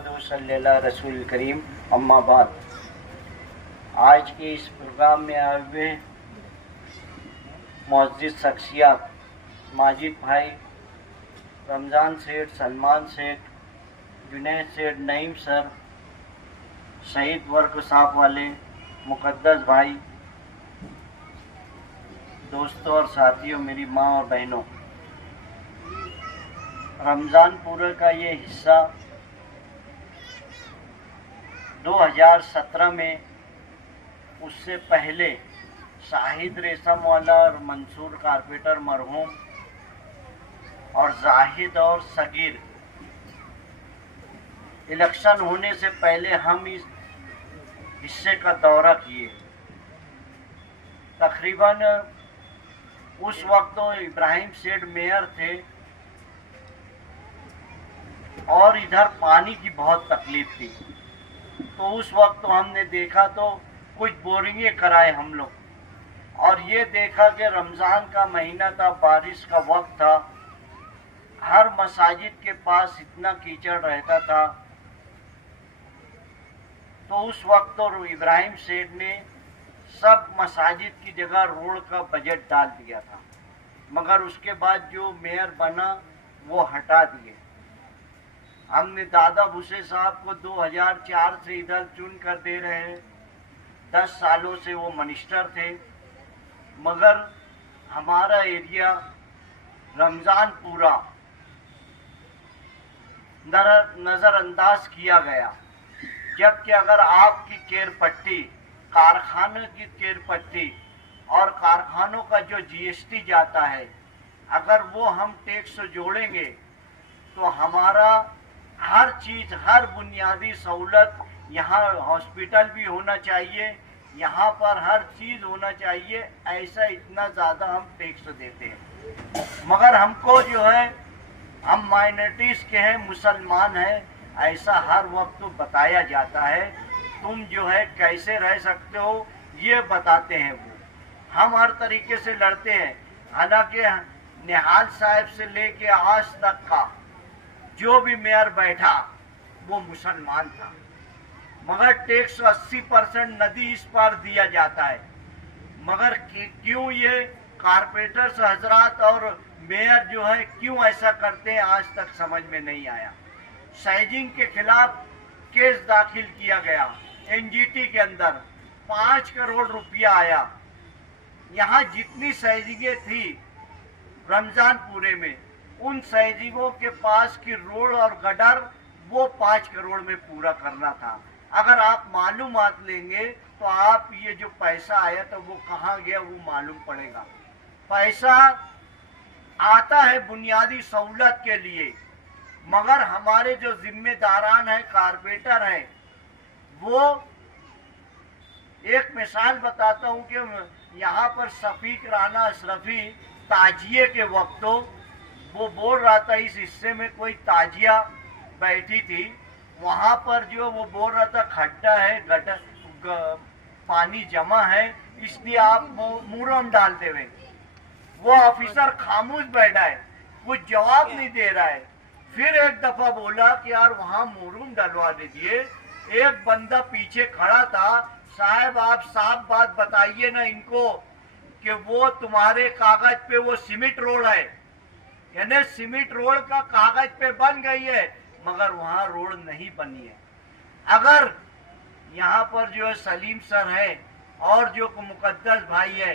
अहमद सल्लल्लाहु रसूल करीम अम्माबाद। आज के इस प्रोग्राम में आए हुए मुअज़्ज़िज़ शख्सियत माजिद भाई, रमज़ान सेठ, सलमान सेठ, जुनैद सेठ, नईम सर, शहीद वर्क साहब वाले, मुक़द्दस भाई, दोस्तों और साथियों, मेरी माँ और बहनों, रमज़ान पूरे का ये हिस्सा 2017 में, उससे पहले शाहिद रेशम वाला और मंसूर कारपेंटर मरहूम और जाहिद और सगीर, इलेक्शन होने से पहले हम इस हिस्से का दौरा किए। तकरीबन उस वक्त तो इब्राहिम सेठ मेयर थे और इधर पानी की बहुत तकलीफ थी। तो उस वक्त तो हमने देखा तो कुछ बोरिंगें कराए हम लोग, और ये देखा कि रमज़ान का महीना था, बारिश का वक्त था, हर मसाजिद के पास इतना कीचड़ रहता था। तो उस वक्त तो इब्राहिम सेठ ने सब मसाजिद की जगह रोड का बजट डाल दिया था, मगर उसके बाद जो मेयर बना वो हटा दिए। हमने दादा भूसे साहब को 2004 से इधर चुन कर दे रहे हैं। 10 सालों से वो मिनिस्टर थे, मगर हमारा एरिया रमज़ान पूरा नज़रअंदाज किया गया। जबकि अगर आपकी केरपट्टी, कारखाने की केरपट्टी और कारखानों का जो जीएसटी जाता है, अगर वो हम टैक्स जोड़ेंगे तो हमारा हर चीज़, हर बुनियादी सहूलत, यहाँ हॉस्पिटल भी होना चाहिए, यहाँ पर हर चीज़ होना चाहिए, ऐसा इतना ज़्यादा हम टैक्स देते हैं। मगर हमको जो है, हम माइनॉरिटीज़ के हैं, मुसलमान हैं, ऐसा हर वक्त बताया जाता है। तुम जो है कैसे रह सकते हो ये बताते हैं वो। हम हर तरीके से लड़ते हैं। हालांकि निहाल साहब से लेके आज तक का जो भी मेयर बैठा वो मुसलमान था, मगर टैक्स 80% नदी इस पार दिया जाता है। मगर क्यों ये कारपेंटर्स हजरात और मेयर जो है क्यों ऐसा करते हैं, आज तक समझ में नहीं आया। सैजिंग के खिलाफ केस दाखिल किया गया एनजीटी के अंदर, 5 करोड़ रुपया आया। यहाँ जितनी सैजिंगें थी रमजान पूरे में, उन सैजिंगों के पास की रोड और गटर वो 5 करोड़ में पूरा करना था। अगर आप मालूमात लेंगे तो आप ये जो पैसा आया तो वो कहाँ गया वो मालूम पड़ेगा। पैसा आता है बुनियादी सहूलत के लिए, मगर हमारे जो जिम्मेदारान है, कारपेंटर है, वो एक मिसाल बताता हूँ कि यहाँ पर शफीक राना अशरफी ताजिए के वक्त वो बोल रहा था, इस हिस्से में कोई ताजिया बैठी थी, वहाँ पर जो वो बोल रहा था खड्डा है, गटर पानी जमा है, इसलिए आप मुरम डाल देवे। वो ऑफिसर खामोश बैठा है, कुछ जवाब नहीं दे रहा है। फिर एक दफा बोला कि यार वहाँ मुरम डलवा दीजिए। एक बंदा पीछे खड़ा था, साहब आप साफ बात बताइए ना इनको कि वो तुम्हारे कागज पे वो सीमेंट रोड है, यानी सीमेंट रोड का कागज पे बन गई है, मगर वहाँ रोड नहीं बनी है। अगर यहाँ पर जो सलीम सर है और जो मुक़द्दस भाई है,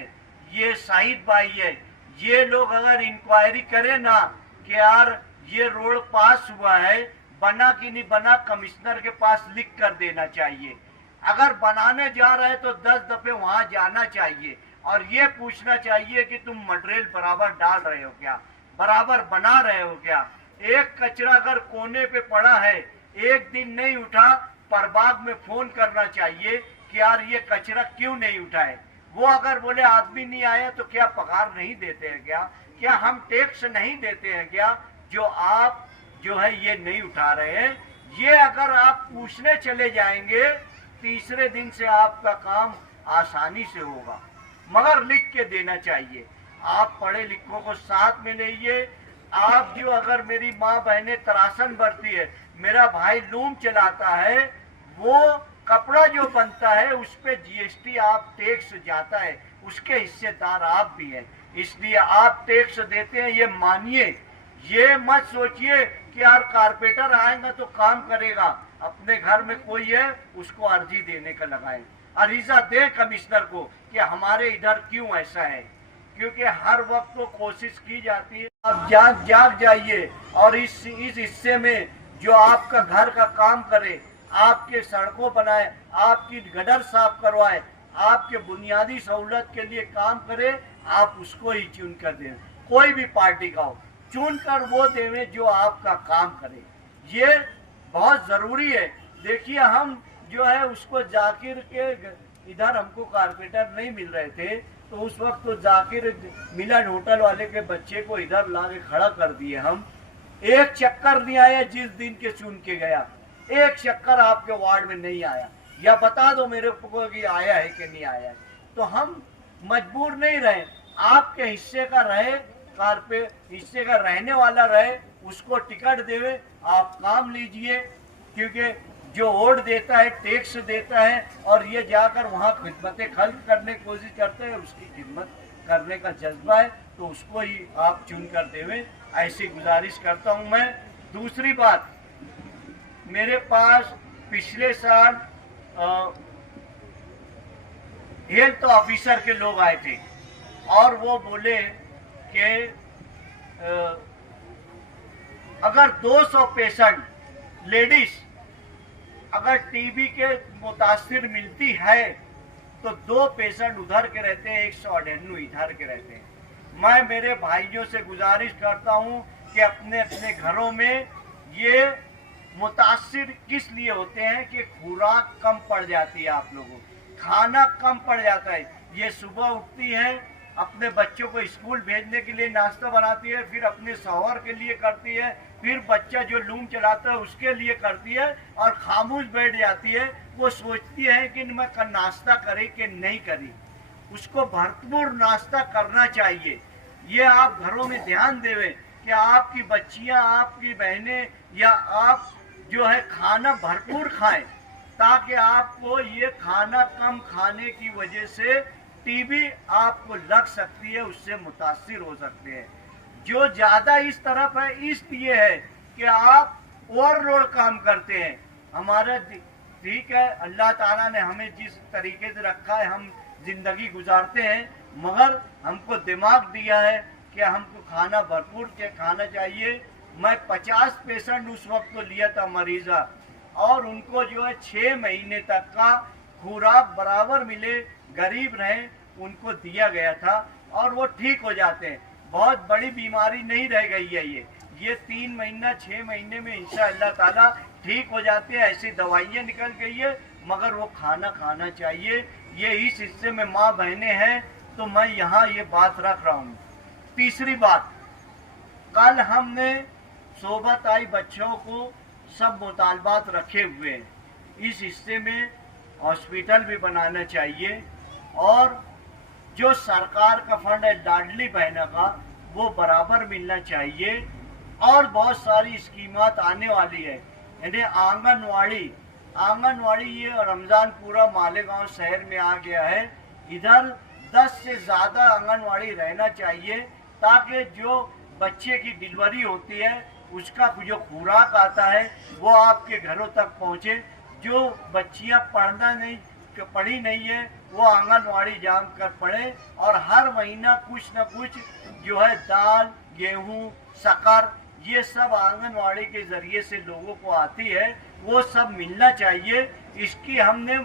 ये शाहिद भाई है, ये लोग अगर इंक्वायरी करें ना कि यार ये रोड पास हुआ है, बना कि नहीं बना, कमिश्नर के पास लिख कर देना चाहिए। अगर बनाने जा रहे हैं तो 10 दफे वहां जाना चाहिए और ये पूछना चाहिए कि तुम मटेरियल बराबर डाल रहे हो क्या, बराबर बना रहे हो क्या। एक कचरा अगर कोने पे पड़ा है, एक दिन नहीं उठा, परबाग में फोन करना चाहिए कि यार ये कचरा क्यों नहीं उठाए। वो अगर बोले आदमी नहीं आया तो क्या पगार नहीं देते हैं क्या हम टैक्स नहीं देते हैं क्या, जो आप जो है ये नहीं उठा रहे हैं। ये अगर आप पूछने चले जाएंगे, तीसरे दिन से आपका काम आसानी से होगा, मगर लिख के देना चाहिए। आप पढ़े लिखों को साथ में लीजिए। आप जो अगर मेरी माँ बहनें तरासन भरती है मेरा भाई लूम चलाता है, वो कपड़ा जो बनता है उस पे जीएसटी आप टैक्स जाता है, उसके हिस्सेदार आप भी हैं, इसलिए आप टैक्स देते हैं, ये मानिए। ये मत सोचिए कि यार कारपेंटर आएगा तो काम करेगा, अपने घर में कोई है उसको अर्जी देने का लगाए, अरीजा दे कमिश्नर को कि हमारे इधर क्यों ऐसा है, क्योंकि हर वक्त तो कोशिश की जाती है। आप जाग जाइए और इस हिस्से में जो आपका घर का काम करे, आपके सड़कों बनाए, आपकी गटर साफ करवाए, आपके बुनियादी सहूलत के लिए काम करे, आप उसको ही चुन कर दें। कोई भी पार्टी का हो, चुन कर वो देवे जो आपका काम करे, ये बहुत जरूरी है। देखिए हम जो है उसको जाकिर के इधर हमको कारपेंटर नहीं मिल रहे थे, तो उस वक्त तो जाकिर मिलन होटल वाले के बच्चे को इधर ला के खड़ा कर दिए। हम एक चक्कर नहीं आया जिस दिन के चुन के गया, एक चक्कर आपके वार्ड में नहीं आया, या बता दो मेरे को कि आया है कि नहीं आया है। तो हम मजबूर नहीं रहे, आपके हिस्से का रहे, कारपेट हिस्से का रहने वाला रहे, उसको टिकट देवे, आप काम लीजिए, क्योंकि जो वोट देता है टैक्स देता है और ये जाकर वहाँ खिदमतें खर्च करने की कोशिश करते हैं, उसकी खिदमत करने का जज्बा है, तो उसको ही आप चुन कर देवे, ऐसी गुजारिश करता हूँ मैं। दूसरी बात, मेरे पास पिछले साल हेल्थ ऑफिसर के लोग आए थे और वो बोले कि अगर 200 पेशेंट लेडीज अगर टीबी के मुतासिर मिलती है तो 2 पेशेंट उधर के रहते हैं, 198 इधर के रहते हैं। मैं मेरे भाइयों से गुजारिश करता हूं कि अपने अपने घरों में ये मुतासिर किस लिए होते हैं कि खुराक कम पड़ जाती है, आप लोगों को खाना कम पड़ जाता है। ये सुबह उठती है, अपने बच्चों को स्कूल भेजने के लिए नाश्ता बनाती है, फिर अपने शौहर के लिए करती है, फिर बच्चा जो लूम चलाता है उसके लिए करती है और खामोश बैठ जाती है। वो सोचती है कि मैं नाश्ता करे कि नहीं करी, उसको भरपूर नाश्ता करना चाहिए। ये आप घरों में ध्यान देवें कि आपकी बच्चियां, आपकी बहनें या आप जो है खाना भरपूर खाएं, ताकि आपको ये खाना कम खाने की वजह से टीबी आपको लग सकती है, उससे मुतासिर हो सकते हैं। जो ज्यादा इस तरफ है इसलिए है कि आप ओवरलोड काम करते हैं। हमारा ठीक है, अल्लाह ताला ने हमें जिस तरीके से रखा है हम जिंदगी गुजारते हैं, मगर हमको दिमाग दिया है कि हमको खाना भरपूर खाना चाहिए। मैं 50 पेशेंट उस वक्त तो लिया था मरीजा, और उनको जो है 6 महीने तक का खुराक बराबर मिले, गरीब रहे, उनको दिया गया था और वो ठीक हो जाते हैं। बहुत बड़ी बीमारी नहीं रह गई है ये 3 महीना 6 महीने में इंशाअल्लाह ताला ठीक हो जाते हैं। ऐसी दवाइयाँ निकल गई है, मगर वो खाना खाना चाहिए। ये इस हिस्से में माँ बहनें हैं तो मैं यहाँ ये बात रख रहा हूँ। तीसरी बात, कल हमने सोबत आई बच्चों को सब मुतालबात रखे हुए हैं, इस हिस्से में हॉस्पिटल भी बनाना चाहिए, और जो सरकार का फंड है लाडली बहना का वो बराबर मिलना चाहिए, और बहुत सारी स्कीमात आने वाली है। यानी आंगनवाड़ी ये रमज़ान पूरा मालेगांव शहर में आ गया है, इधर 10 से ज़्यादा आंगनवाड़ी रहना चाहिए, ताकि जो बच्चे की डिलीवरी होती है उसका जो खुराक आता है वो आपके घरों तक पहुँचे। जो बच्चियाँ पढ़ी नहीं है वो आंगनवाड़ी जाम कर पढ़े, और हर महीना कुछ न कुछ जो है दाल, गेहूं, शक्कर, ये सब आंगनवाड़ी के जरिए से लोगों को आती है, वो सब मिलना चाहिए। इसकी हमने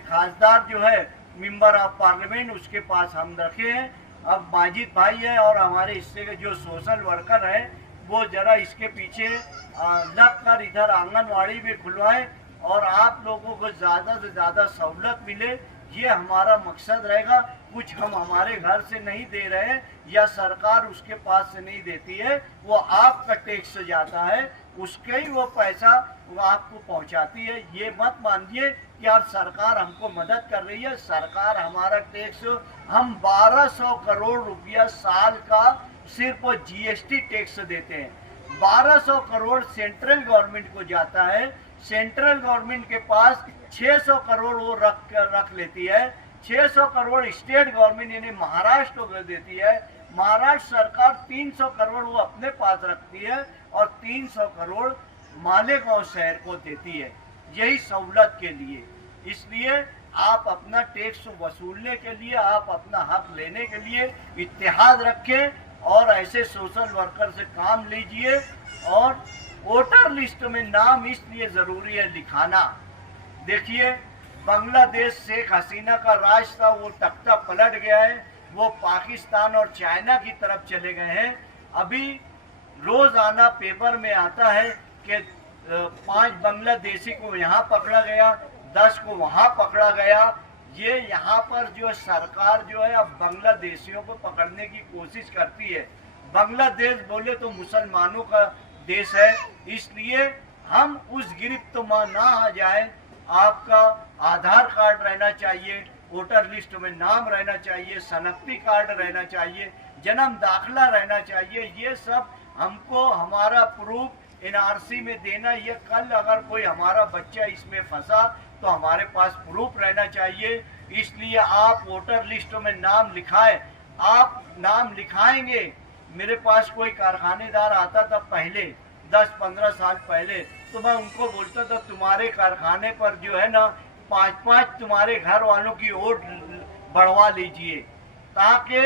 खासदार जो है मेंबर ऑफ पार्लियामेंट उसके पास हम रखे हैं। अब माजिद भाई है और हमारे हिस्से के जो सोशल वर्कर है वो जरा इसके पीछे लग कर इधर आंगनवाड़ी भी खुलवाएं और आप लोगों को ज़्यादा से ज़्यादा सहूलत मिले, ये हमारा मकसद रहेगा। कुछ हम हमारे घर से नहीं दे रहे हैं या सरकार उसके पास से नहीं देती है, वो आपका टैक्स जाता है, उसके ही वो पैसा वो आपको पहुंचाती है। ये मत मानिए कि यार सरकार हमको मदद कर रही है। सरकार हमारा टैक्स, हम 1200 करोड़ रुपया साल का सिर्फ जीएसटी टैक्स देते हैं। 1200 करोड़ सेंट्रल गवर्नमेंट को जाता है। सेंट्रल गवर्नमेंट के पास 600 करोड़ वो रख लेती है। 600 करोड़ स्टेट गवर्नमेंट यानी महाराष्ट्र को देती है। महाराष्ट्र सरकार 300 करोड़ वो अपने पास रखती है और 300 करोड़ मालेगांव शहर को देती है, यही सहूलत के लिए। इसलिए आप अपना टैक्स वसूलने के लिए, आप अपना हक लेने के लिए इत्तेहाद रखें और ऐसे सोशल वर्कर से काम लीजिए। और वोटर लिस्ट में नाम इसलिए जरूरी है लिखाना। देखिए, बांग्लादेश शेख हसीना का राज था, वो तख्ता पलट गया है, वो पाकिस्तान और चाइना की तरफ चले गए हैं। अभी रोजाना पेपर में आता है कि 5 बांग्लादेशी को यहाँ पकड़ा गया, 10 को वहाँ पकड़ा गया। ये यहाँ पर जो सरकार जो है अब बांग्लादेशियों को पकड़ने की कोशिश करती है। बांग्लादेश बोले तो मुसलमानों का देश है, इसलिए हम उस गिरफ्त में ना आ जाए। आपका आधार कार्ड रहना चाहिए, वोटर लिस्ट में नाम रहना चाहिए, शनाख्ती कार्ड रहना चाहिए, जन्म दाखिला रहना चाहिए। ये सब हमको हमारा प्रूफ एनआरसी में देना। ये कल अगर कोई हमारा बच्चा इसमें फंसा तो हमारे पास प्रूफ रहना चाहिए। इसलिए आप वोटर लिस्ट में नाम लिखाएं। आप नाम लिखाएंगे। मेरे पास कोई कारखानेदार आता था पहले 10-15 साल पहले, तो मैं उनको बोलता था तुम्हारे कारखाने पर जो है ना 5-5 तुम्हारे घर वालों की वोट बढ़वा लीजिए, ताकि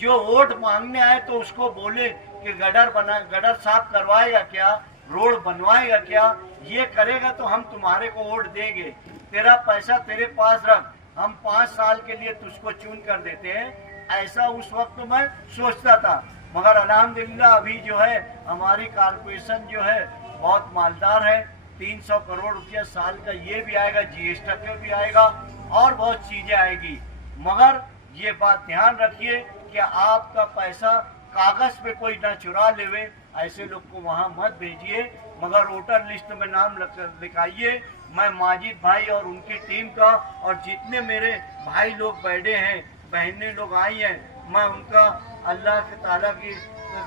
जो वोट मांगने आए तो उसको बोले कि गटर साफ करवाएगा क्या, रोड बनवाएगा क्या, ये करेगा तो हम तुम्हारे को वोट देंगे, तेरा पैसा तेरे पास रख, हम 5 साल के लिए तुझको चुन कर देते हैं। ऐसा उस वक्त मैं सोचता था। मगर अल्हम्दुलिल्लाह अभी जो है हमारी कारपोरेशन जो है बहुत मालदार है। 300 करोड़ रुपया साल का ये भी आएगा, जीएसटी भी आएगा और बहुत चीजें आएगी। मगर ये बात ध्यान रखिए कि आपका पैसा कागज पे कोई ना चुरा लेवे, ऐसे लोग को वहाँ मत भेजिए। मगर वोटर लिस्ट में नाम लिखाइए। मैं माजिद भाई और उनकी टीम का और जितने मेरे भाई लोग बैठे हैं, बहनें लोग आई हैं, मैं उनका अल्लाह के ताला की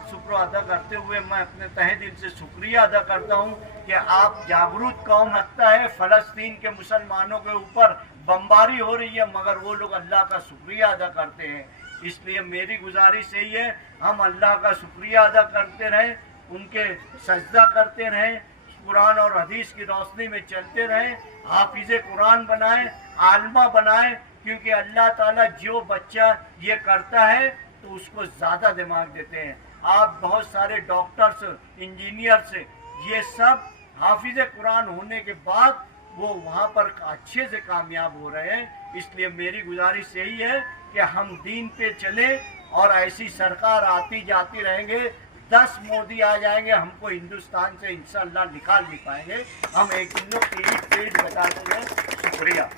शुक्र अदा करते हुए मैं अपने तहे दिल से शुक्रिया अदा करता हूँ कि आप जागरूक कौम लगता है। फ़लस्तीन के मुसलमानों के ऊपर बमबारी हो रही है, मगर वो लोग अल्लाह का शुक्रिया अदा करते हैं। इसलिए मेरी गुजारिश यही है, हम अल्लाह का शुक्रिया अदा करते रहें, उनके सजदा करते रहें, कुरान और हदीस की रोशनी में चलते रहें, हाफिज़े कुरान बनाएं, आलमा बनाएं। क्योंकि अल्लाह ताला जो बच्चा ये करता है तो उसको ज़्यादा दिमाग देते हैं। आप बहुत सारे डॉक्टर्स, इंजीनियर्स, ये सब हाफिज़े कुरान होने के बाद वो वहाँ पर अच्छे से कामयाब हो रहे हैं। इसलिए मेरी गुजारिश यही है कि हम दीन पे चले और ऐसी सरकार आती जाती रहेंगे। 10 मोदी आ जाएंगे, हमको हिंदुस्तान से इंशाअल्लाह निकाल नहीं पाएंगे। हम एक दिन पेज बता देंगे। शुक्रिया।